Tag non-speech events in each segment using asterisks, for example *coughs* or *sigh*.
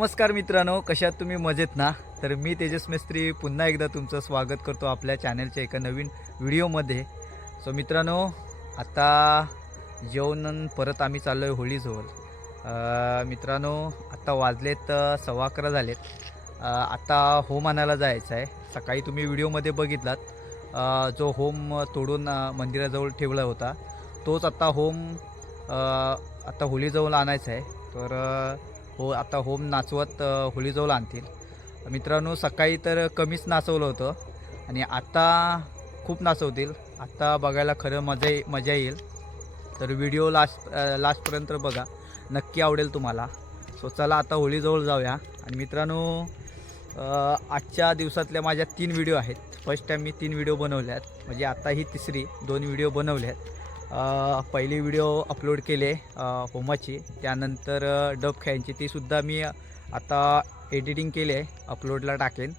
नमस्कार मित्रांनो कशात तुम्ही मजेत ना? तर मी तेजस मिस्त्री पुन्हा एकदा तुमचं स्वागत करतो आपल्या चॅनलच्या एका नवीन व्हिडिओमध्ये. सो मित्रांनो आता जेवण परत आम्ही चाललो आहे होळीजवळ मित्रांनो आता वाजलेत सव्वा अकरा झालेत. आत्ता आता होम आणायला जायचं आहे. सकाळी तुम्ही व्हिडिओमध्ये बघितलात जो होम तोडून मंदिराजवळ ठेवला होता तोच आता होम आत्ता आता होळीजवळ आणायचा आहे. तर हो आता होम नाचवत होळीजवळ आणतील. मित्रांनो सकाळी तर कमीच नाचवलं होतं. आणि आता खूप नाचवतील. आत्ता बघायला खरं मजा मजा येईल. तर व्हिडिओ लास्ट लास्टपर्यंत बघा. नक्की आवडेल तुम्हाला. सो चला आता होळीजवळ जाऊया. आणि मित्रांनो आजच्या दिवसातल्या माझ्या तीन व्हिडिओ आहेत. फर्स्ट टाईम मी तीन व्हिडिओ बनवल्यात. आहेत म्हणजे आता ही तिसरी दोन व्हिडिओ बनवले आहेत पहिली व्हिडिओ अपलोड केले होमाची. त्यानंतर डब खायची. तीसुद्धा मी आता एडिटिंग केली आहे अपलोडला टाकेन.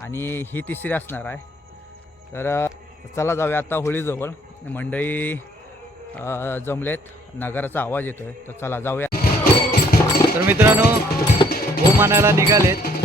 आणि ही तिसरी असणार आहे. तर चला जाऊया आता होळीजवळ. मंडळी जमलेत. नगराचा आवाज येतो आहे तर चला जाऊया. तर मित्रांनो हो मानायला निघालेत.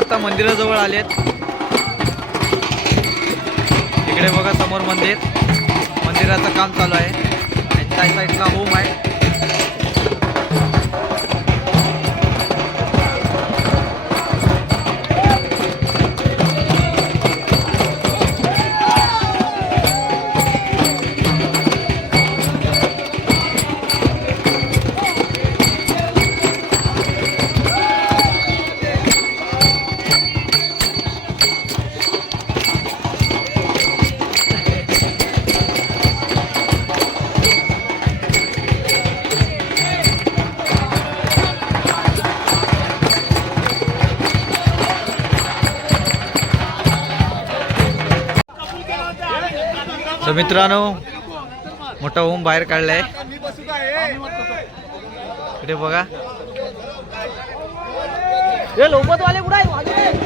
आता मंदिराजवळ आलेत. इकडे बघा समोर मंदिर. मंदिराचं काम चालू आहे. आणि त्या साईडला होम आहे. मित्रांनो मोठा होम बाहेर काढलाय. इकडे बघा. लोकमतवाले कुठे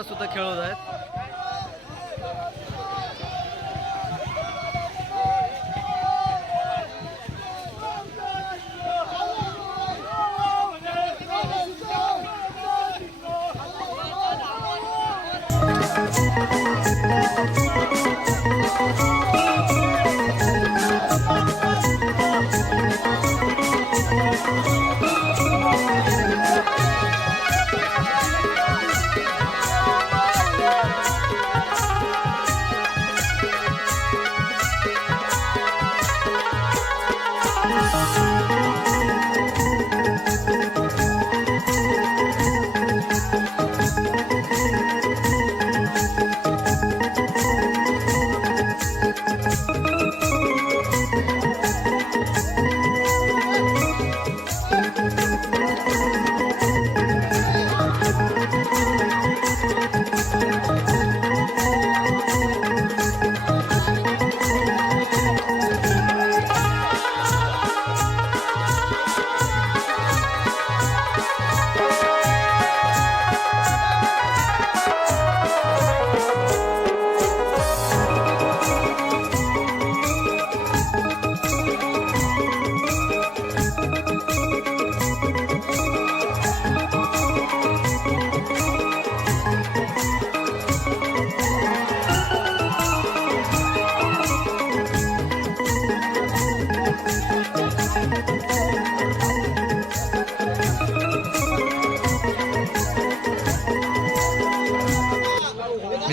साईडला सुद्धा खेळत आहेत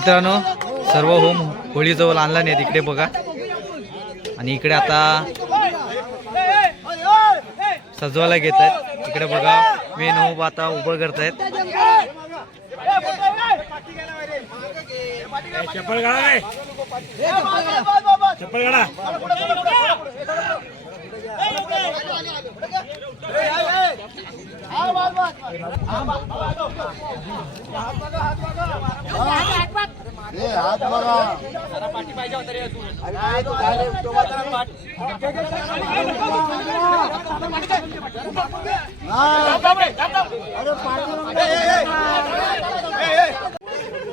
मित्रांनो सर्व होम होळीजवळ आणला नाही इकडे बघा. आणि इकडे आता सजवायला घेत आहेत. इकडे बघा मेन होम आता उभं करतायत चप्पल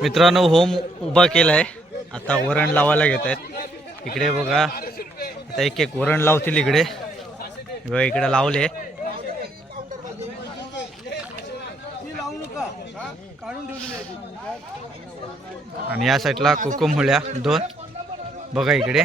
मित्रांनो होम उभा केलाय. आता वरण लावायला घेत आहेत. इकडे बघा. आता एक एक वरण लावतील इकडे. बघा इकडे लावले. आणि या साईडला कोकम होळ्या दोन. बघा इकडे.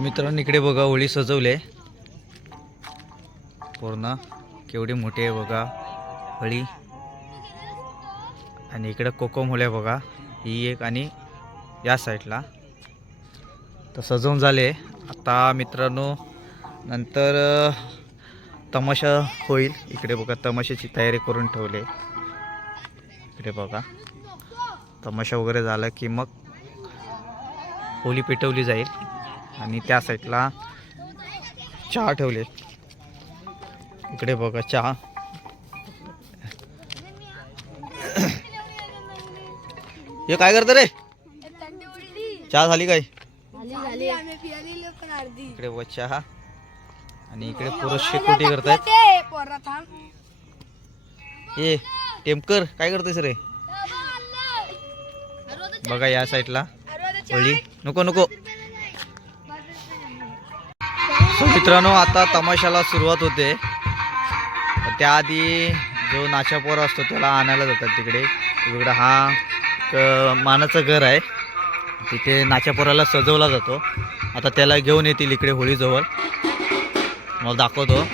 मित्रांनो इकडे बघा होळी सजवले पूर्ण केवढे मोठे आहे बघा होळी. आणि इकडे कोकम होल्या बघा ही एक आणि या साईडला तर सजवून झाले. आता मित्रांनो नंतर तमाशा होईल. इकडे बघा तमाशाची तयारी करून ठेवले. इकडे बघा. तमाशा वगैरे झाला की मग होली पेटवली जाईल. आणि त्या साईडला चहा ठेवले. इकडे बघा चहा. *coughs* हे काय करतं रे? चहा झाली काय? इकडे बघा चहा. आणि इकडे पुरुष शेकोटी करतायत. ए टेमकर काय करतोयस रे? बघा या साईडला. होळी नको नको. सो मित्रांनो आता तमाशाला सुरुवात होते. त्याआधी जो नाचापोर असतो त्याला आणायला जातात तिकडे. तिकडे हा क मानाचं घर आहे. तिथे नाचापोराला सजवला जातो. आता त्याला घेऊन येतील इकडे होळीजवळ. मला दाखवतो.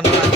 मित्रांनो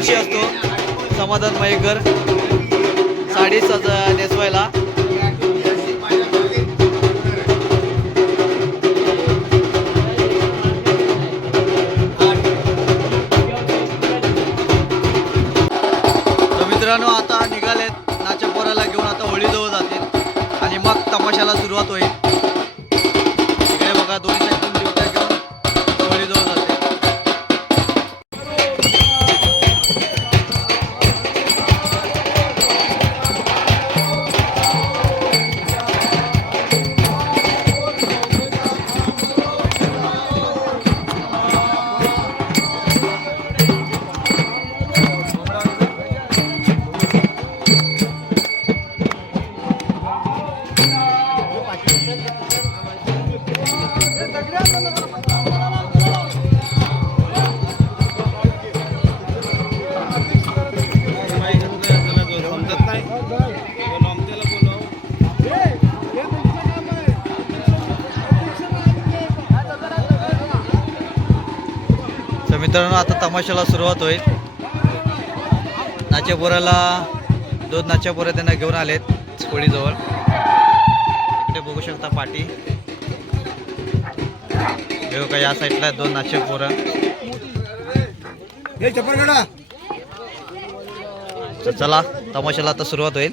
दरवर्षी असतो. समाधान मयेकर साडी सज नेसवायला. मित्रांनो आता निघालेत नाच्या पोराला घेऊन आता होळी जवळ जातील. आणि मग तमाशाला सुरुवात होईल. नाच्या बोराला दोन नाच्या बोऱ्या त्यांना घेऊन आलेत होळीजवळ इकडे बघू शकता पाठी हे का या साईडला दोन नाच्या पोरं हे चप्पल काढा तर चला तमाशाला आता सुरुवात होईल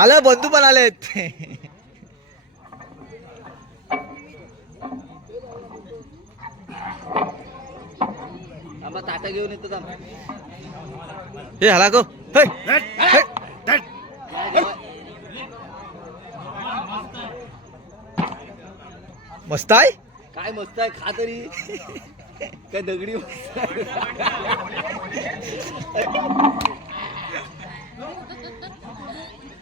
चाल बंधू पण आलेत ताटा घेऊन येतो हे हला गो. हे, हे. मस्त आहे? काय मस्त आहे खा तरी. काय दगडी मस्त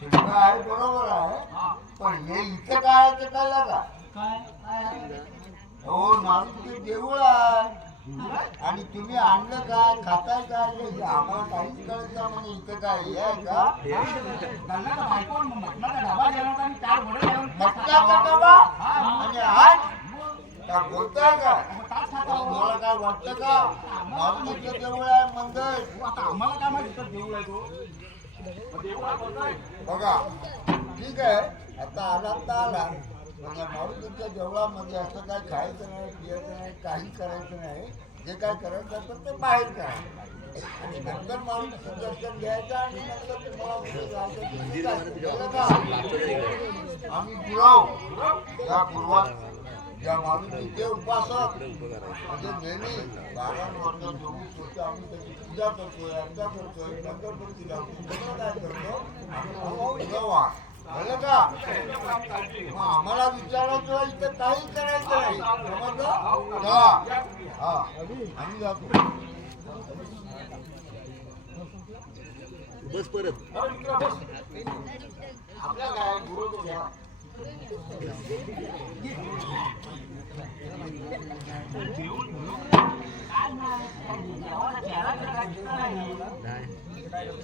बरोबर आहे? पण हे इथं काय ते कळलं का? हो मारुती देऊळ आहे. आणि तुम्ही आणलं काय खाताय काय आम्हाला काहीच कळत नाही म्हणजे इथं काय हे आहे का? का डबा आणि आज काय बोलताय का? तुम्हाला काय वाटतं का? मारुतीचं देऊळ आहे मंदिर. आम्हाला काय माहिती देऊळ आहे तो? बघा ठीक आहे. आता आला तर आला. म्हणजे मारुतीच्या देवळामध्ये असं काय खायचं नाही पियायचं नाही काही करायचं नाही. जे काय करायचं असेल ते बाहेर करा. आणि नंतर मारुतीचं दर्शन घ्यायचं आणि नंतर तुम्हाला आम्ही गुरव या गुरुवार ज्या मारुतीचे उपासक म्हणजे नेहमी बारा वर्ष आम्ही त्याची पूजा करतोय करतोय काय करतो आम्ही का? मग आम्हाला विचारायचं इथं काही करायचं नाही. समजलं? हा. आम्ही जातो. बस परत. आपल्या काय गुरु घ्या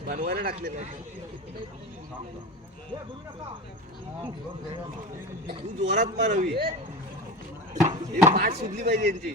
बनवायला टाकलेलं तू जोरात मारवी हे पाठ सुधली पाहिजे यांची.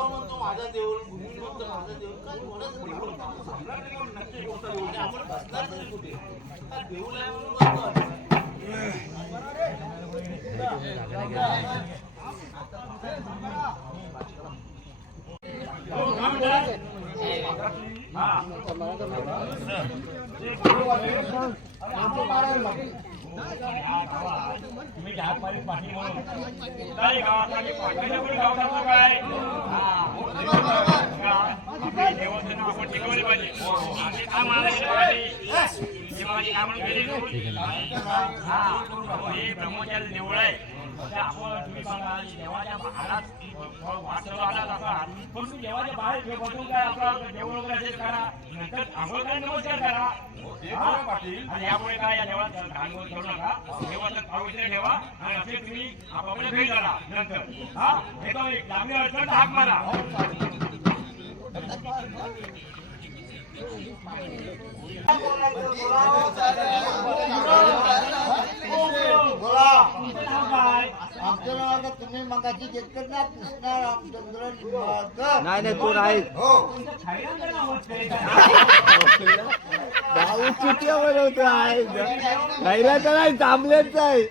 म्हणतो माझा देऊळ भूमी म्हणतो माझा देऊळ काय आपण बसणार तरी कुठे देऊळ आहे म्हणून बसतो तुम्ही ढाक पाणी पाठी म्हणून कुठलाही गावात पण काय देवाचं आपण टिकवले पाहिजे आणि काय म्हणाले पाहिजे हे. ब्रह्मचारी देऊळ आहे आपण तुम्ही देवाच्या आला असाल पण तुम्ही देवाच्या बाहेर बसून काय आपला देऊळ वगैरे करा नंतर आंघोळ काय नमस्कार करा. आणि यामुळे काय या देवात घाणगोळ नका. देवाचं पवित्र ठेवा. आणि असे तुम्ही आपापल्या भेट करा नंतर. हा? हे तो एक लागली अडचण हाक मारा. तुम्ही मगाची घेतलं ना कृष्णा रामचंद्र निंबाळकर नाही नाही तो नाही. हो. भाऊ चुट्या बनवतो आहे राहिला तर नाही थांबलेच आहे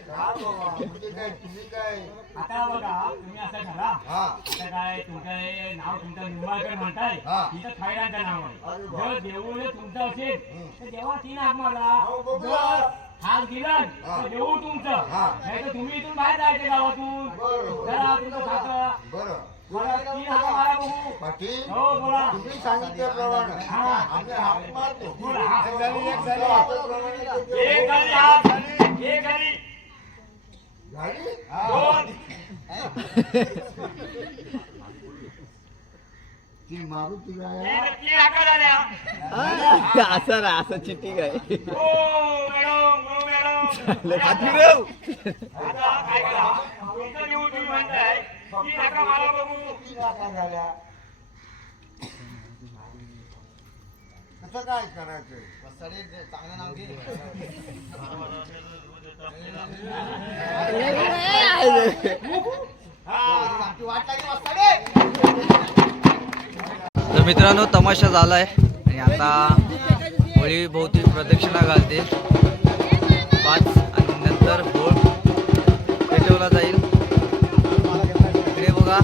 काय तुम्ही काय आता बघा तुम्ही असं करा हा आता काय तुमचं हे नाव तुमचं निंबाळकर म्हणताय हा. तिथं थायलंडचं नाव आहे अरे वा. जर देऊळ हे तुमचं असेल तर देवा तीन हाक मारा हो, बघूया. जर हाक दिला हा. तर देऊळ तुमचं हा. नाही तर तुम्ही इथून बाहेर जायचं गावातून बरं. जरा तुमचं खातं बरं मला तीन हाक मारा बघू पाटील हो बोला तुम्ही सांगितल्याप्रमाणे हा. आम्ही हाक मारतो बोला, हा. एक झाली, एक झाली. हाताप्रमाणे एक गाडी हाक एक गाडी झाली? दोन ती मारुती तीन गाय तीन हाका झाल्या असं ना असं चिट्टी काय हो मॅडम हो मॅडम. पाठीराव आता काय करा? तुमचं देऊळ तुम्ही म्हणताय की नका मला बघू. किती लाखा झाल्या तुमचं काय करायचं तर मित्रांनो तमाशा झाला आहे आणि आता होळी भोवती प्रदक्षिणा घालते पाच आणि नंतर होळ पेटवला जाईल. इकडे बघा.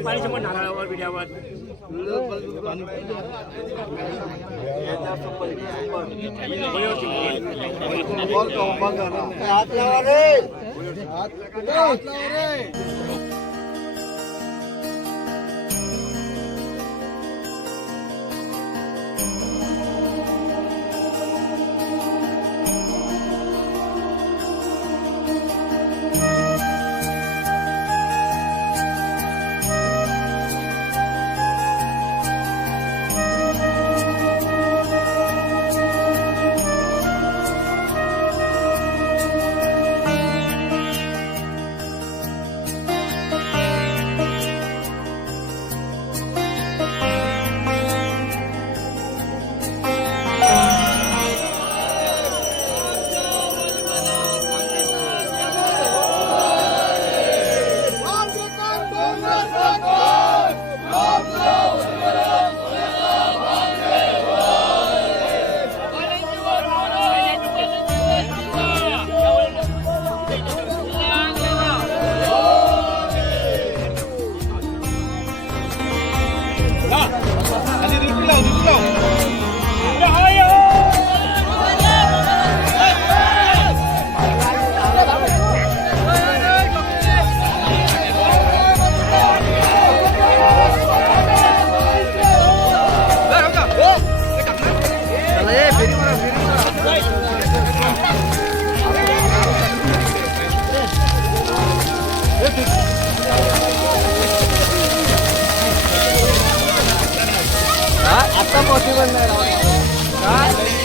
काय खाते पाणी समोर नारळावर बिड्यावर हात लावा रे हात लावा रे आता पॉसिबल नाही